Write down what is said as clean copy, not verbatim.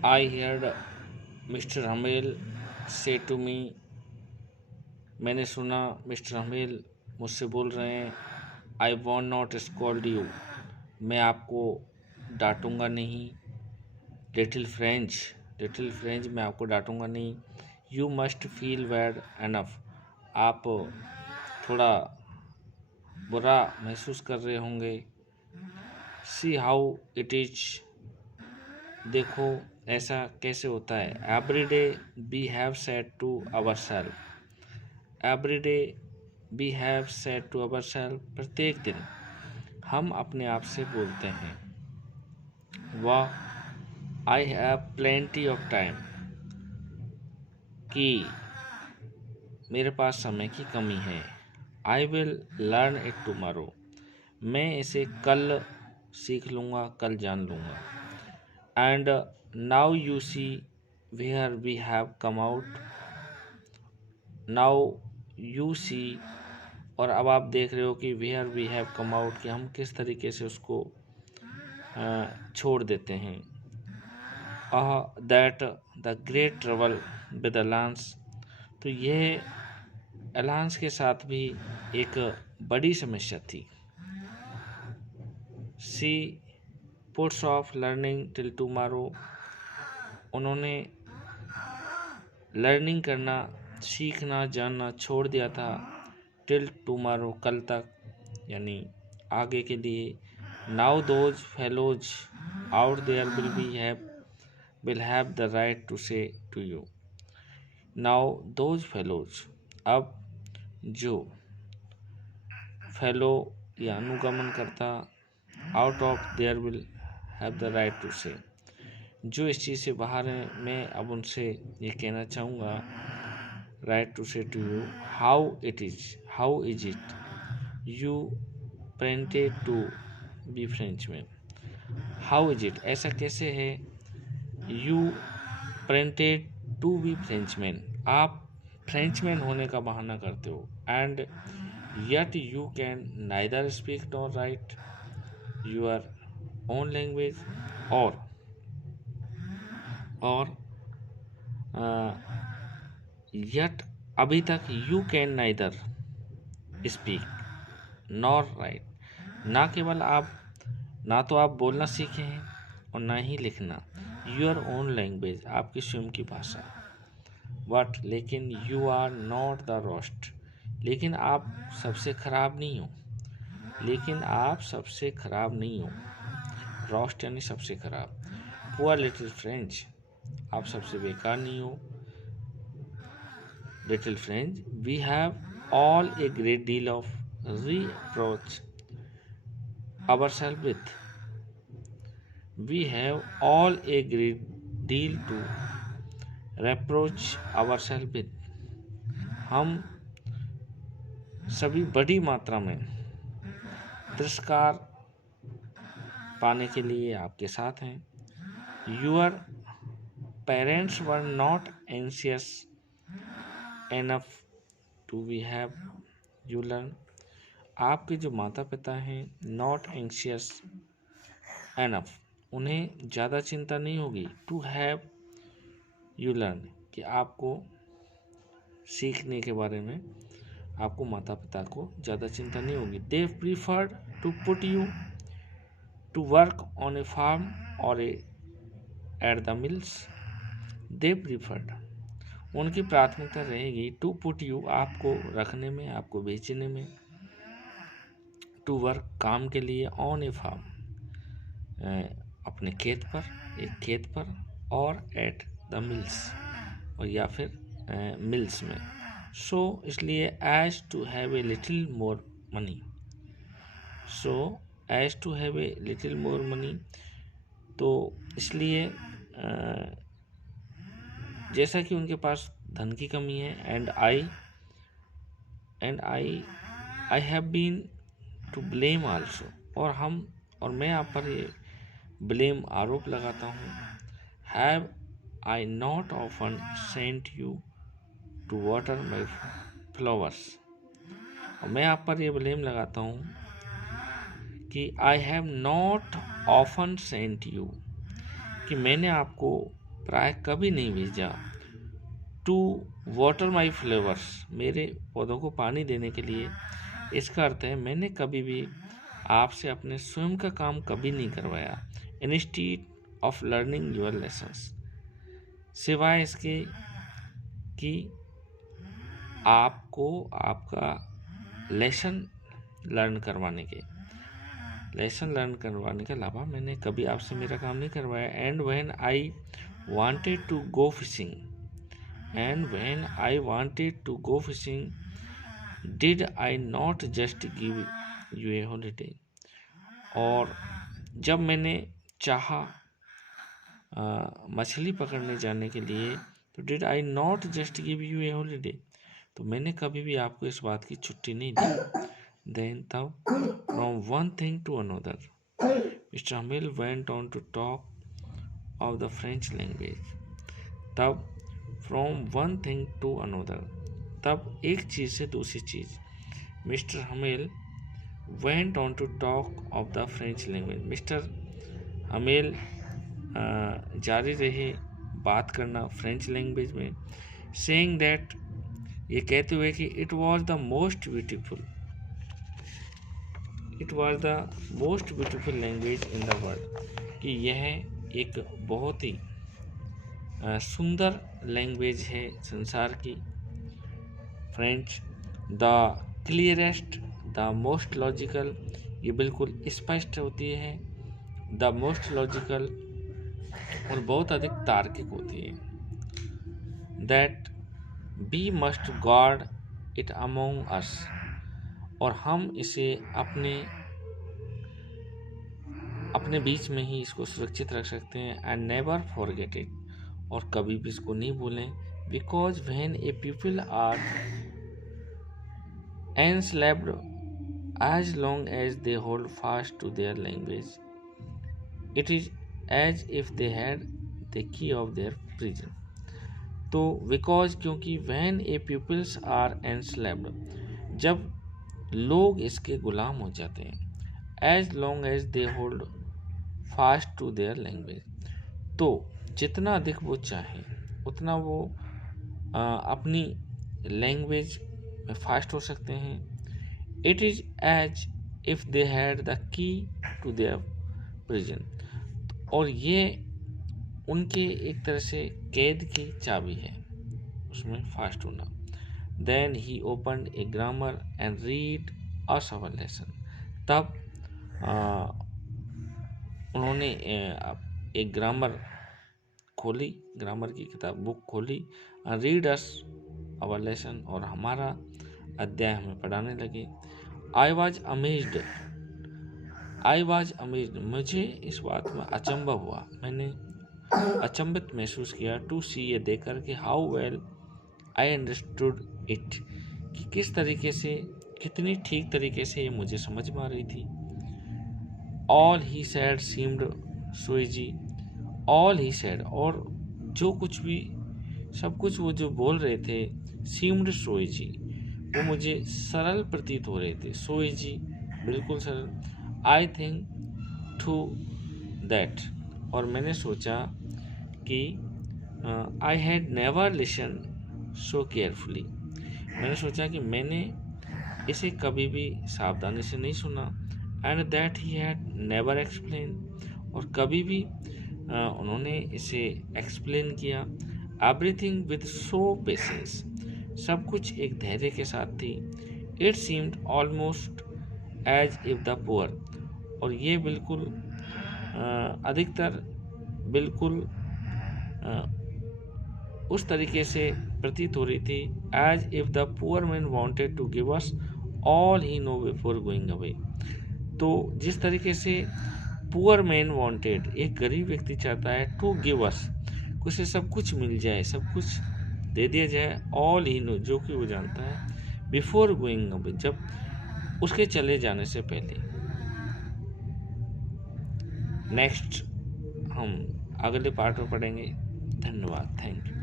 I heard Mr. Hamel say to me, मैंने सुना mister humble मुझसे बोल रहे हैं, I want not scold you, मैं आपको डांटूंगा नहीं, लिटिल फ्रेंच मैं आपको डांटूंगा नहीं, you must feel bad enough, आप थोड़ा बुरा महसूस कर रहे होंगे, सी हाउ इट इज, देखो ऐसा कैसे होता है, every day we have said to our self, every day we have said to our self, प्रत्येक दिन हम अपने आप से बोलते हैं, वाह I have plenty of time, कि मेरे पास समय की कमी है, I will learn it tomorrow, मैं इसे कल सीख लूँगा, कल जान लूँगा, and now you see where we have come out, now you see, और अब आप देख रहे हो कि where we have come out, कि हम किस तरीके से उसको छोड़ देते हैं, that the great trouble with Alsace, तो यह अलांस के साथ भी एक बड़ी समस्या थी, she puts off learning till tomorrow, उन्होंने लर्निंग करना, सीखना जानना छोड़ दिया था, टिल टुमारो, कल तक, यानी आगे के लिए, now those fellows out there will have the right to say to you, now those fellows, अब जो फेलो या अनुगमन करता, out of there will have the right to say, जो इस चीज़ से बाहर हैं, मैं अब उनसे ये कहना चाहूँगा, write to say to you, how is it you pretended to be French man, how is it, ऐसा कैसे है, you pretended to be French man, आप फ्रेंच मैन होने का बहाना करते हो, and yet you can neither speak nor write your own language, और yet अभी तक you can neither speak nor write, ना केवल आप, ना तो आप बोलना सीखे हैं और ना ही लिखना, your own language, आपकी स्वयं की भाषा, बट लेकिन you are not the roast, लेकिन आप सबसे खराब नहीं हो, लेकिन आप सबसे खराब नहीं हो, रोस्ट यानी सबसे खराब, पुअर लिटिल फ्रेंच, आप सबसे बेकार नहीं हो, little French, we have all a great deal of reproach ourselves with, we have all a great deal to reproach ourselves with, हम सभी बड़ी मात्रा में तिरस्कार पाने के लिए आपके साथ हैं, your parents were not anxious enough to be have you learn, आपके जो माता पिता हैं नॉट एंशियस एनफ, उन्हें ज़्यादा चिंता नहीं होगी, टू हैव यू लर्न, कि आपको सीखने के बारे में आपको माता पिता को ज़्यादा चिंता नहीं होगी, they preferred to put you to work on a farm और at the mills, they preferred, उनकी प्राथमिकता रहेगी, टू पुट यू, आपको रखने में, आपको बेचने में, टू वर्क, काम के लिए, ऑन ए फार्म, अपने खेत पर, एक खेत पर, और एट द मिल्स, और या फिर मिल्स में, सो इसलिए as to have a little more money, so as to have a little more money, तो इसलिए जैसा कि उनके पास धन की कमी है, and I have been to blame also, और मैं आप पर ये ब्लेम, आरोप लगाता हूँ, have I not often sent you to water my flowers, और मैं आप पर ये ब्लेम लगाता हूँ कि I have not often sent you, कि मैंने आपको प्राय कभी नहीं भेजा। टू वाटर माई फ्लावर्स, मेरे पौधों को पानी देने के लिए। इसका अर्थ है मैंने कभी भी आपसे अपने स्वयं का काम कभी नहीं करवाया। Instead of learning your lessons, सिवाय इसके कि आपको आपका लेसन लर्न करवाने के अलावा मैंने कभी आपसे मेरा काम नहीं करवाया। And when I wanted to go fishing did I not just give you a holiday, और जब मैंने चाहा मछली पकड़ने जाने के लिए, तो did I not just give you a holiday, तो मैंने कभी भी आपको इस बात की छुट्टी नहीं दी। Then from one thing to another, Mr. Hamill went on to talk of the French language. तब from one thing to another, तब एक चीज़ से दूसरी चीज़, Mr Hamel went on to talk of the French language. Mr Hamel जारी रहे बात करना फ्रेंच लैंग्वेज में, saying that, ये कहते हुए कि it was the most beautiful language in the world, कि यह एक बहुत ही सुंदर लैंग्वेज है संसार की। French, the clearest, the most logical, ये बिल्कुल स्पष्ट होती है। द मोस्ट लॉजिकल, और बहुत अधिक तार्किक होती है। That we must guard it among us, और हम इसे अपने बीच में ही इसको सुरक्षित रख सकते हैं। एंड नेवर फॉरगेट इट, और कभी भी इसको नहीं भूलें। Because when a people are enslaved as long as they hold fast to their language, it is as if they had the key of their prison. तो बिकॉज, क्योंकि when a peoples are enslaved, जब लोग इसके गुलाम हो जाते हैं, as long as they hold fast to their language, तो जितना अधिक वो चाहें उतना वो अपनी लैंग्वेज में फास्ट हो सकते हैं। It is as if they had the key to their prison, और ये उनके एक तरह से कैद की चाबी है, उसमें फास्ट होना। Then he opened a grammar and read us our lesson, तब उन्होंने एक ग्रामर खोली, ग्रामर की किताब बुक खोली, रीड अस आवर लेसन, और हमारा अध्याय हमें पढ़ाने लगे। आई वॉज अमेज्ड, मुझे इस बात में अचंभा हुआ, मैंने अचंभित महसूस किया। टू सी, ये देखकर कि how well I understood it, कि किस तरीके से, कितनी ठीक तरीके से ये मुझे समझ में आ रही थी। All he sad seemed so easy, all he sad, और जो कुछ भी, सब कुछ वो जो बोल रहे थे, सीम्ड सो इजी, वो मुझे सरल प्रतीत हो रहे थे। सो इजी, बिल्कुल सरल। आई थिंक टू दैट, और मैंने सोचा कि I had never listen so carefully, मैंने सोचा कि मैंने इसे कभी भी सावधानी से नहीं सुना। And that he had never explain, और कभी भी उन्होंने इसे एक्सप्लेन किया। एवरीथिंग विद सो पेशेंस, सब कुछ एक धैर्य के साथ थी। It seemed almost as if the poor, और ये बिल्कुल अधिकतर बिल्कुल उस तरीके से प्रतीत हो रही थी। As if the poor man wanted to give us all he know before going away, तो जिस तरीके से पुअर मैन वांटेड, एक गरीब व्यक्ति चाहता है, टू गिव अस, उसे सब कुछ मिल जाए, सब कुछ दे दिया जाए, ऑल ही नो, जो कि वो जानता है, बिफोर गोइंग अवे, जब उसके चले जाने से पहले। नेक्स्ट हम अगले पार्ट में पढ़ेंगे। धन्यवाद, थैंक यू।